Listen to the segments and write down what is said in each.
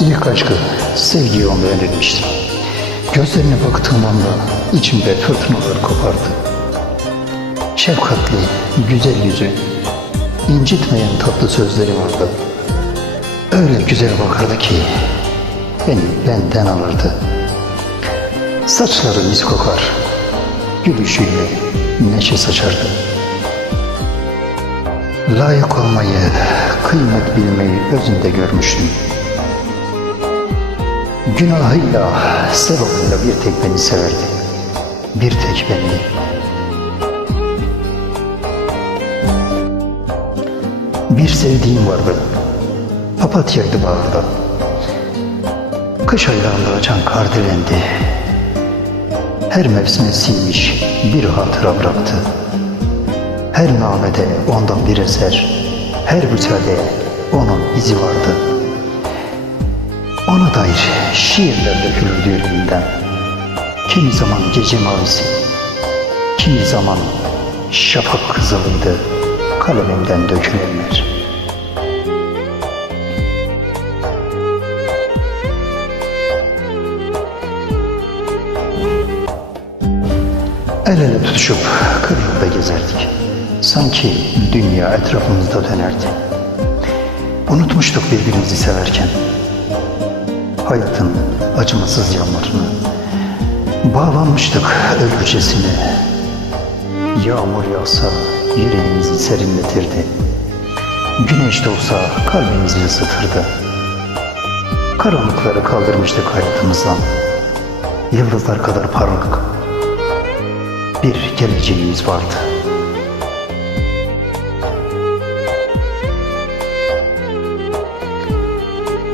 İlk aşkı, sevgiyi onda öğrenmiştim. Gözlerine baktığım anda içimde fırtınalar kopardı. Şefkatli, güzel yüzü, incitmeyen tatlı sözleri vardı. Öyle güzel bakardı ki beni benden alırdı. Saçları mis kokar, gülüşüyle neşe saçardı. Layık olmayı, kıymet bilmeyi özünde görmüştüm. Günahıyla, sevabıyla bir tek beni severdi. Bir tek beni. Bir sevdiğim vardı. Papatyaydı bağırda. Kış aylarında açan kardelendi. Her mevsime silmiş bir hatıra bıraktı. Her namede ondan bir eser, her müsaadeye onun izi vardı. Ona dair şiirler dökülürdü yüreğimden. Kimi zaman gece mavisi, kimi zaman şafak kızılıydı kalemimden dökülenler. El ele tutuşup kırılda gezerdik. Sanki dünya etrafımızda dönerdi. Unutmuştuk birbirimizi severken. Hayatın acımasız yanlarını. Bağlanmıştık ölürcesine. Yağmur yağsa yüreğimizi serinletirdi. Güneş doğsa kalbimizi ısıtırdı. Karanlıkları kaldırmıştık hayatımızdan. Yıldızlar kadar parlak bir geleceğimiz vardı.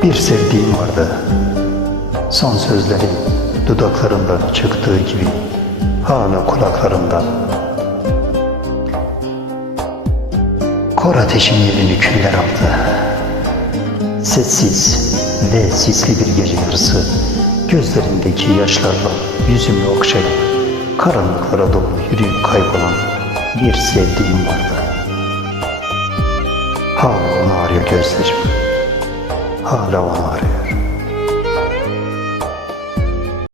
Bir sevdiğim vardı. Son sözleri dudaklarından çıktığı gibi hala kulaklarımda. Kor ateşin yerini küller aldı. Sessiz ve sisli bir gece yarısı gözlerindeki yaşlarla yüzümü okşayıp karanlıklara doğru yürüyüp kaybolan bir sevdiğim vardı. Hala onu arıyor gözlerim. Hala onu arıyor.